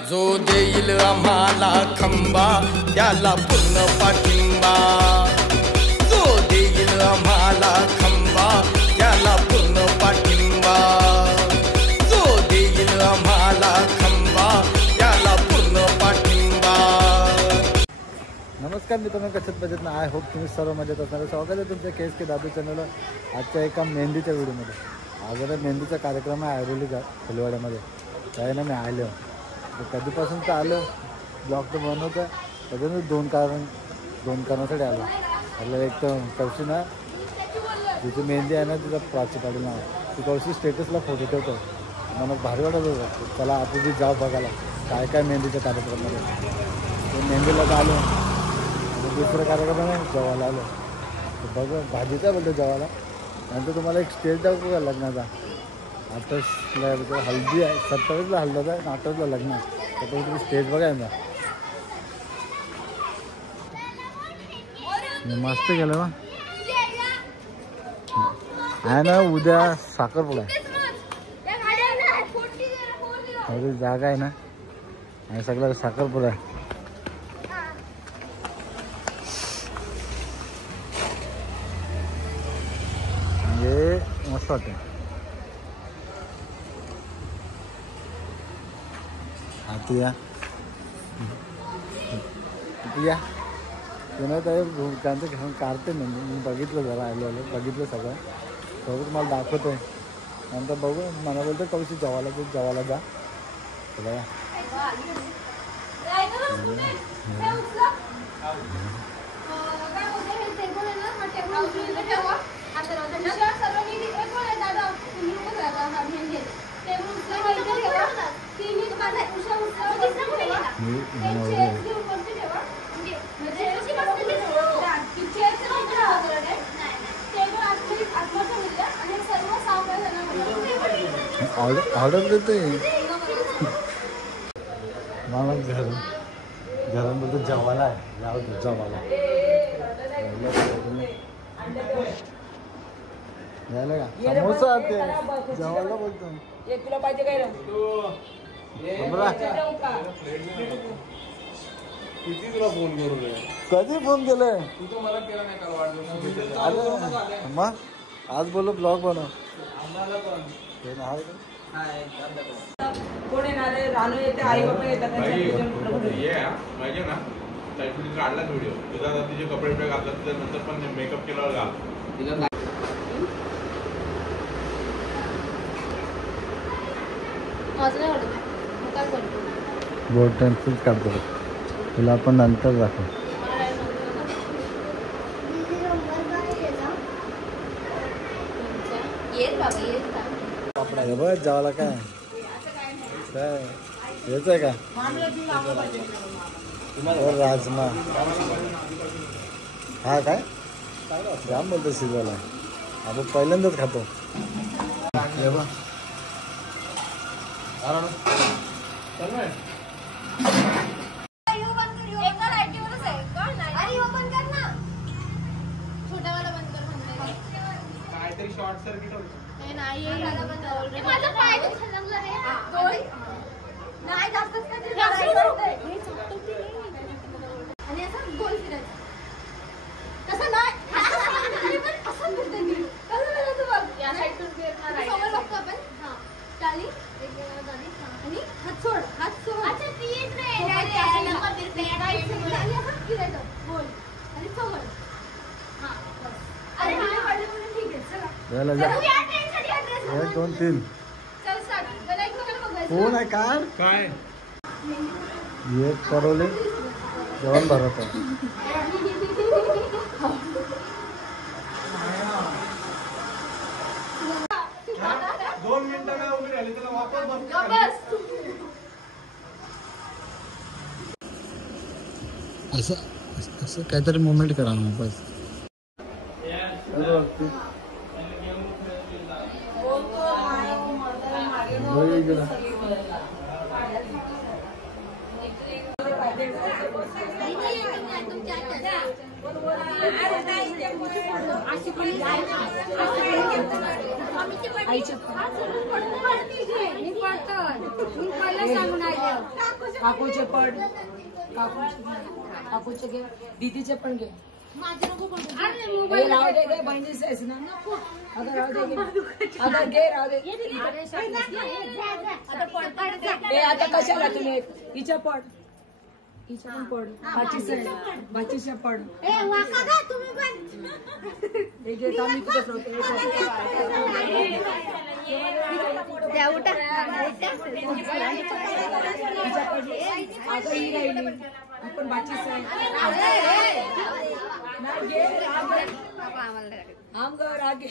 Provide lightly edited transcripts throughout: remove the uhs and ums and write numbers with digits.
जो देईल आम्हाला खंबा त्याला पूर्ण पाठिंबा, जो देईल आम्हाला खंबा त्याला पूर्ण पाठिंबा, जो देईल आम्हाला खंबा त्याला पूर्ण पाठिंबा। नमस्कार मित्रांनो, कशात मजेत ना? आय होप तुम्ही सर्व मजेत असणार। स्वागत आहे तुमच्या केस के दादू चॅनलवर आजच्या एका मेहंदीच्या व्हिडिओमध्ये। आज मेहंदीचा कार्यक्रम आहे ऐरोली फुलवाड्यामध्ये, काय ना मी आलो कधीपासून तर आलो, ब्लॉग तर बनवतं त्याच्यानं दोन कारणासाठी आलो। आपल्याला एक तर कौशी ना जिची मेहंदी आहे ना तिचा प्राची पाटील नाव, ती कौशी स्टेटसला फोटो ठेवतो, मला भारी वाटत होतं चला आपण जी जाऊ बघायला काय काय मेहंदीच्या कार्यक्रमामध्ये। ते मेहंदीला आलो आणि दुसरा कार्यक्रम आहे जेवायला आलो, बघ भाजीचा बोलतो जेवायला। नंतर तुम्हाला एक स्टेज दाखवू का लग्नाचा, 28ला हल्दी आहे, 27ला हल्दी आहे, 28ला लग्न आहे, तर तुम्ही स्टेज बघायचा मस्त गेलं बा आहे ना। उद्या साखरपुडा आहे, जागा आहे ना आणि सगळं साखरपुडा आहे। हे मस्त वाटतं। आता या पुन्हा त्यांचं घेऊन काढते ना मी, बघितलं जरा आलं बघितलं सगळं सोबत मला दाखवत आहे। नंतर बघू मला बोलतो कौशी जेवायला जा चला या। ऑर्डर देतोय मला घरून बोलतो जेवायला आहे, जाऊ दे जेवायला यायला का समोसा ते जेवायला बोलतो। तुला पाहिजे काय किती तुला फोन करू रे? कधी फोन केलाय तू तर मला केला नाही काल वाढदिवस। अरे मग आज बोलो ब्लॉग बनव कोण येणार आहे? रानू येते, आई बाबा येतात, माहिती ना टायफॉइड काढला व्हिडिओ तुझा, तिचे कपडे घातला नंतर पण मेकअप केल्यावर घाल। बोर्ड टेन्सिल्स काढतो तुला आपण नंतर दाखव। बघ जेवायला काय हेच आहे का राजमा, हा काय जाम बोलतो शिजवायला, आपण पहिल्यांदाच खातो। शॉर्ट सर्किट होतं एक दोन तीन कोण आहे काय एक करवले जेवण भरत आहे। 2 मिनिटं काय उभी राहिली त्याला वापस असं काहीतरी मुवमेंट करा ना बस। आईच्या काकूचे पड, काकूचे घे, दीदीचे पण घे. हे राहू दे गे, बहिणीच आहेस ना. अगं राहू दे गे, अगं घे राहू दे. हे आता कशाला तुम्ही हिच्या पड, हिच्या पण पड, बाचीच्या पड. हे घे मी तुझं पण बाचीच आहे. आम ग रागे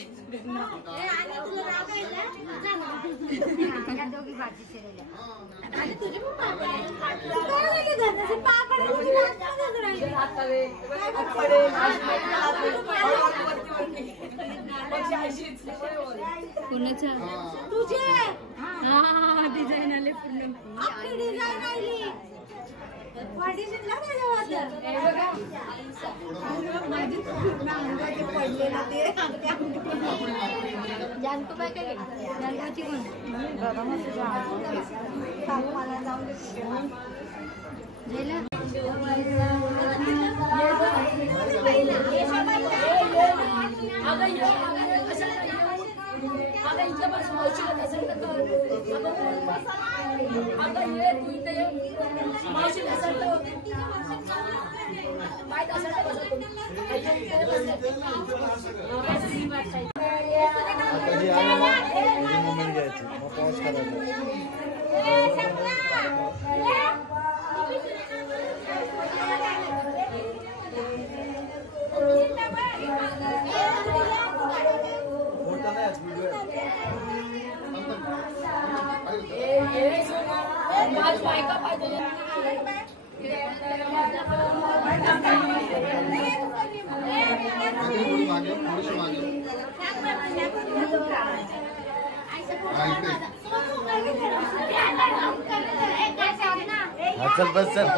कुणाच्या तुझे डिझाईन आले पूर्ण डिझाईन आली जानकोची कोण चल बस चल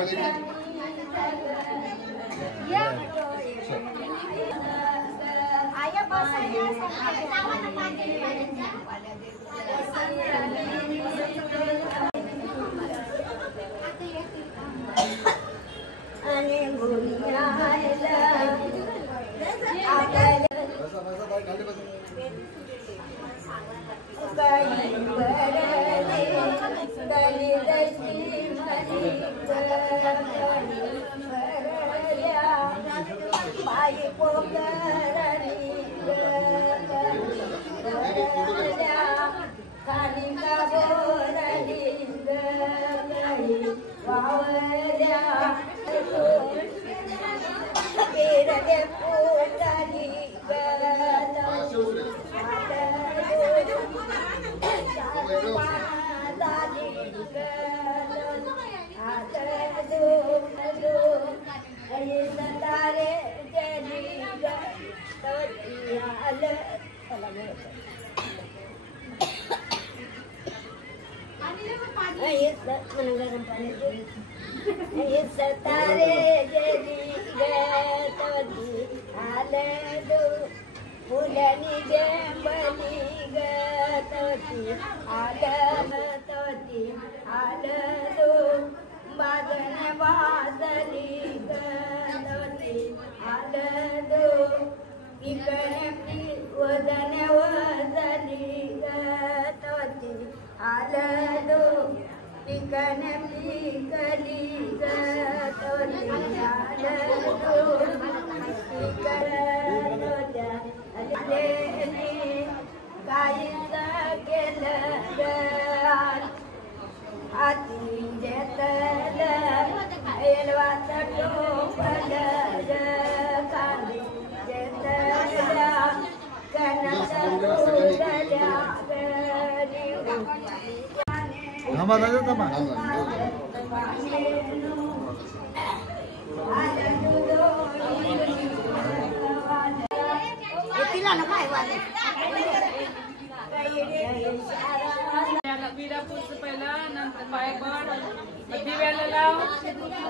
पहिला नंतर पायपड दिव्याला लाव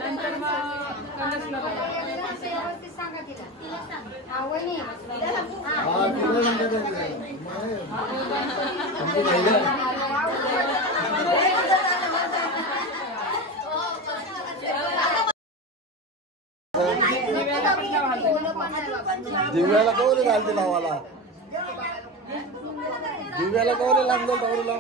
नंतर मग कलश लाव दिव्याला कवरे घालते लावाला दिव्याला कवरे लागलं कवरेला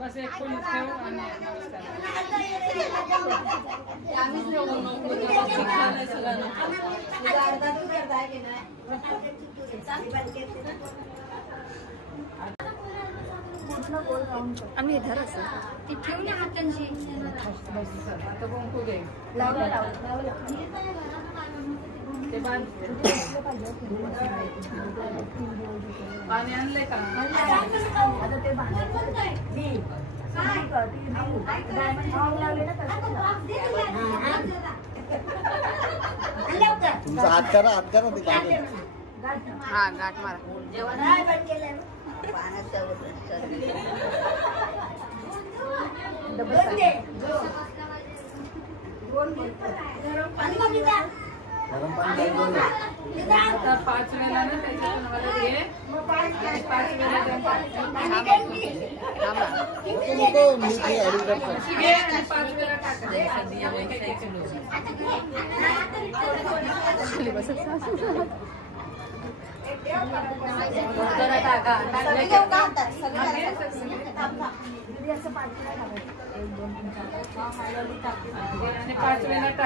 बस एक कोण ठेव आणि आम्ही इधर असं ती ठेवली हातांची आता कुंकू दे ते पाणी आणलंय का तुमचा हात करा ते हा गाठ मारा गरम पाणी आता 5 वेळा ना त्याच्यात मला घे 5 वेळा नको मी ते अडीच करतो घे आणि 5 वेळा आणि 5 वेळा टाक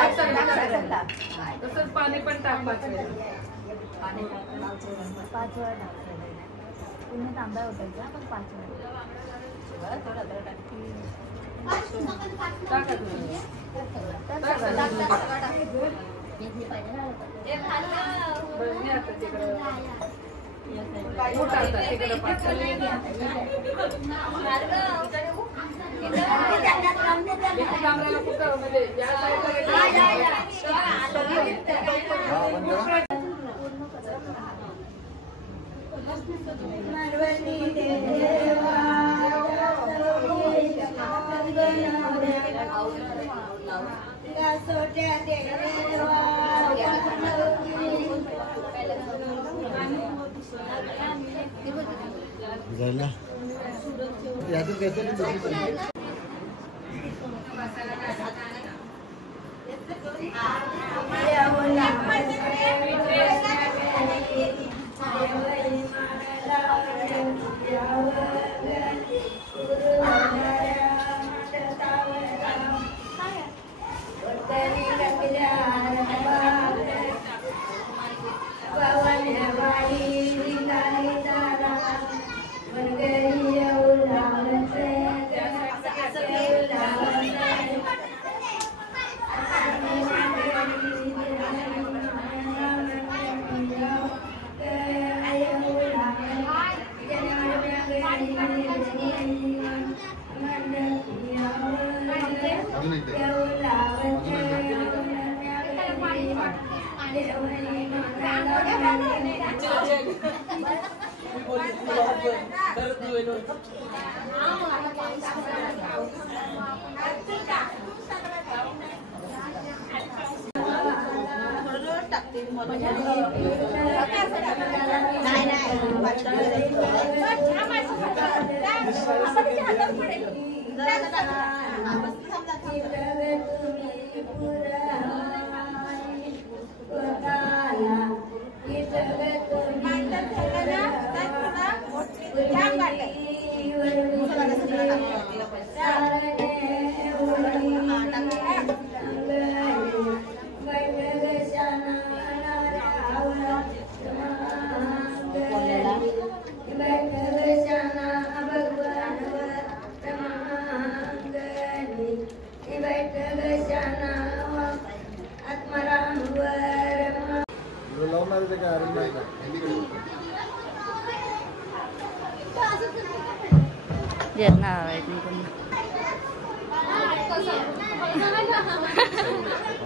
सगळे तसंच पाणी पण टाक 5 वेळा पुन्हा तांबा होता पण 5 वेळा जायला यातून घेतो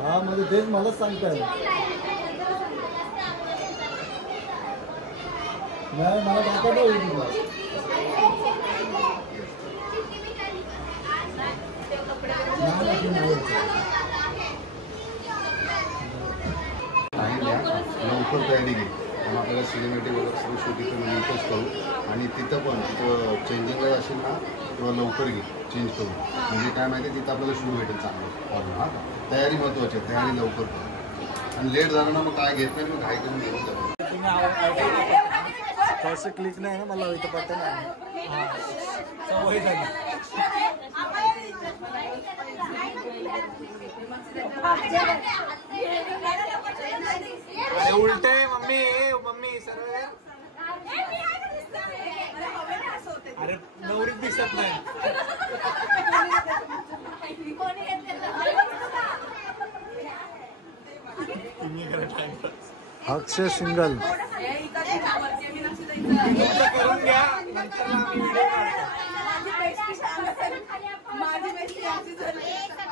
हा म्हणजे तेच मलाच सांगताय नाही मला दाखवता होईल तुला लवकर तयारी घे मग आपल्याला सिनेमॅटिक वगैरे सगळं शूट इथं नंतरच करू आणि तिथं पण तिथं चेंजिंगला असेल ना किंवा लवकर घे चेंज करू म्हणजे काय माहिती तिथं आपल्याला शूट भेटेल चांगलं हां तयारी महत्त्वाची आहे तयारी लवकर करू आणि लेट झालं ना मग काय घेत नाही मग घाई करून घेऊन जातो फर्स्ट क्लिक नाही ना मला इथं पडतं ना सवय झाली उलट आहे मम्मी मम्मी सर्व अरे नवरीच दिसत नाही अक्षय सिंगल करून घ्या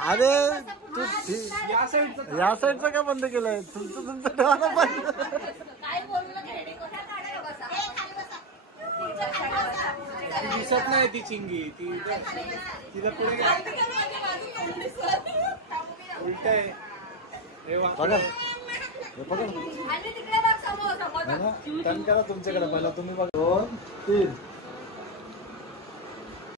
अरे तू या साईडचं काय बंद केलंय तुमचं ठेवायला पाहिजे दिसत नाही ती चिंगी ती तिला पुढे उलट आहे पकड हे पकड टर्न करा तुमच्याकडे पहिला तुम्ही बघा 2 3